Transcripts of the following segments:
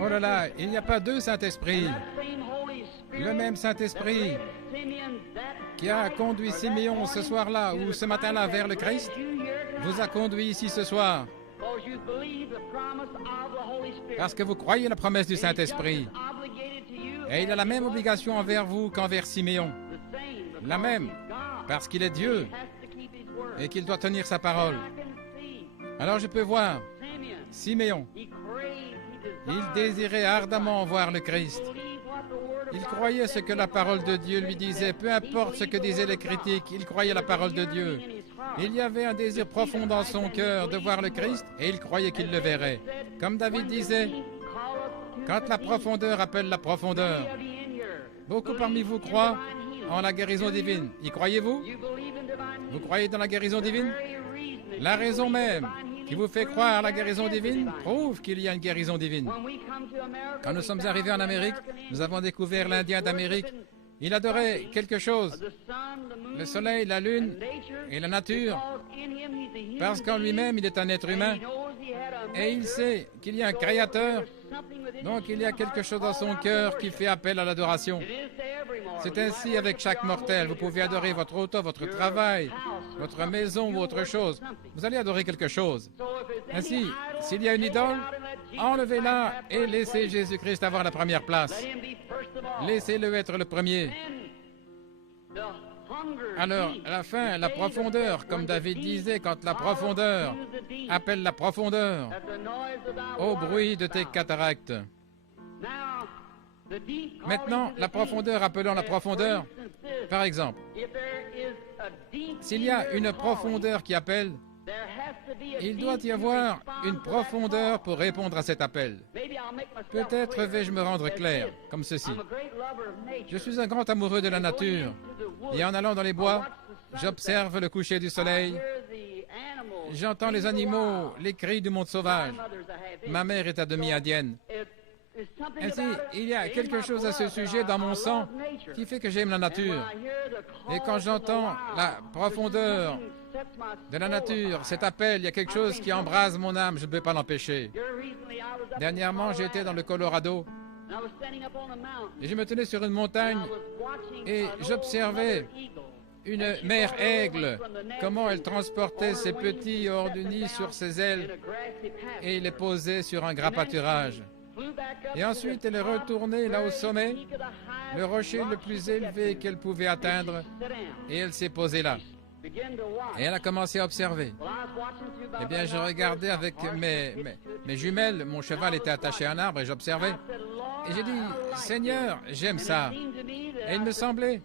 Oh là là, il n'y a pas deux Saint-Esprits. Le même Saint-Esprit qui a conduit Siméon ce soir-là ou ce matin-là vers le Christ vous a conduit ici ce soir parce que vous croyez la promesse du Saint-Esprit. Et il a la même obligation envers vous qu'envers Siméon. La même, parce qu'il est Dieu et qu'il doit tenir sa parole. Alors je peux voir Siméon. Il désirait ardemment voir le Christ. Il croyait ce que la parole de Dieu lui disait, peu importe ce que disaient les critiques, il croyait la parole de Dieu. Il y avait un désir profond dans son cœur de voir le Christ et il croyait qu'il le verrait. Comme David disait, quand la profondeur appelle la profondeur. Beaucoup parmi vous croient en la guérison divine. Y croyez-vous? Vous croyez dans la guérison divine? La raison même qui vous fait croire à la guérison divine prouve qu'il y a une guérison divine. Quand nous sommes arrivés en Amérique, nous avons découvert l'Indien d'Amérique. Il adorait quelque chose, le soleil, la lune et la nature, parce qu'en lui-même, il est un être humain. Et il sait qu'il y a un créateur, donc il y a quelque chose dans son cœur qui fait appel à l'adoration. C'est ainsi avec chaque mortel. Vous pouvez adorer votre auto, votre travail, votre maison ou autre chose. Vous allez adorer quelque chose. Ainsi, s'il y a une idole, enlevez-la et laissez Jésus-Christ avoir la première place. Laissez-le être le premier. Alors, à la fin, la profondeur, comme David disait, quand la profondeur appelle la profondeur, au bruit de tes cataractes. Maintenant, la profondeur appelant la profondeur, par exemple, s'il y a une profondeur qui appelle, il doit y avoir une profondeur pour répondre à cet appel. Peut-être vais-je me rendre clair, comme ceci. Je suis un grand amoureux de la nature, et en allant dans les bois, j'observe le coucher du soleil, j'entends les animaux, les cris du monde sauvage. Ma mère est à demi indienne. Ainsi, il y a quelque chose à ce sujet dans mon sang qui fait que j'aime la nature. Et quand j'entends la profondeur de la nature, cet appel, il y a quelque chose qui embrase mon âme, je ne peux pas l'empêcher. Dernièrement, j'étais dans le Colorado et je me tenais sur une montagne et j'observais une mère aigle, comment elle transportait ses petits hors du nid sur ses ailes et les posait sur un gras pâturage. Et ensuite, elle est retournée là au sommet, le rocher le plus élevé qu'elle pouvait atteindre, et elle s'est posée là. Et elle a commencé à observer. Eh bien, je regardais avec mes jumelles, mon cheval était attaché à un arbre et j'observais. Et j'ai dit, Seigneur, j'aime ça. Et il me semblait,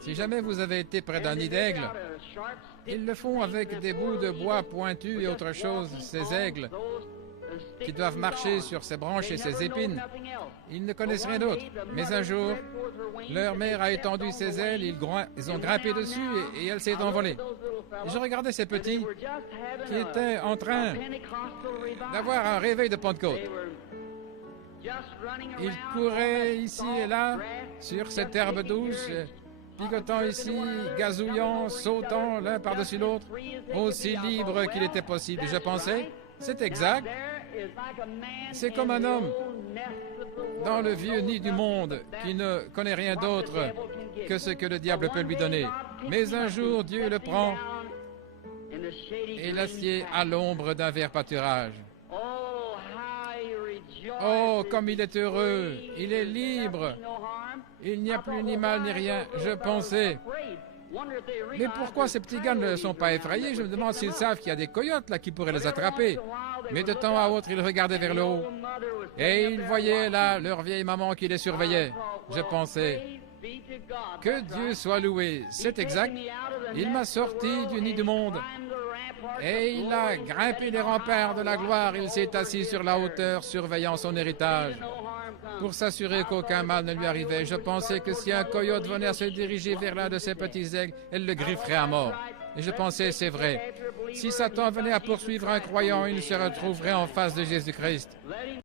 si jamais vous avez été près d'un nid d'aigle, ils le font avec des bouts de bois pointus et autre chose, ces aigles qui doivent marcher sur ses branches et ses épines. Ils ne connaissent rien d'autre. Mais un jour, leur mère a étendu ses ailes, ils ont grimpé dessus et elle s'est envolée. Et je regardais ces petits qui étaient en train d'avoir un réveil de Pentecôte. Ils couraient ici et là sur cette herbe douce, picotant ici, gazouillant, sautant l'un par-dessus l'autre, aussi libre qu'il était possible. Et je pensais, c'est exact. C'est comme un homme dans le vieux nid du monde qui ne connaît rien d'autre que ce que le diable peut lui donner. Mais un jour, Dieu le prend et l'assied à l'ombre d'un vert pâturage. Oh, comme il est heureux, il est libre. Il n'y a plus ni mal ni rien. Je pensais, mais pourquoi ces petits gars ne sont pas effrayés? Je me demande s'ils savent qu'il y a des coyotes là qui pourraient les attraper. Mais de temps à autre, ils regardaient vers le haut. Et ils voyaient là leur vieille maman qui les surveillait. Je pensais, que Dieu soit loué. C'est exact. Il m'a sorti du nid du monde. Et il a grimpé les remparts de la gloire. Il s'est assis sur la hauteur, surveillant son héritage, pour s'assurer qu'aucun mal ne lui arrivait. Je pensais que si un coyote venait à se diriger vers l'un de ces petits aigles, elle le grifferait à mort. Et je pensais, c'est vrai. Si Satan venait à poursuivre un croyant, il se retrouverait en face de Jésus-Christ.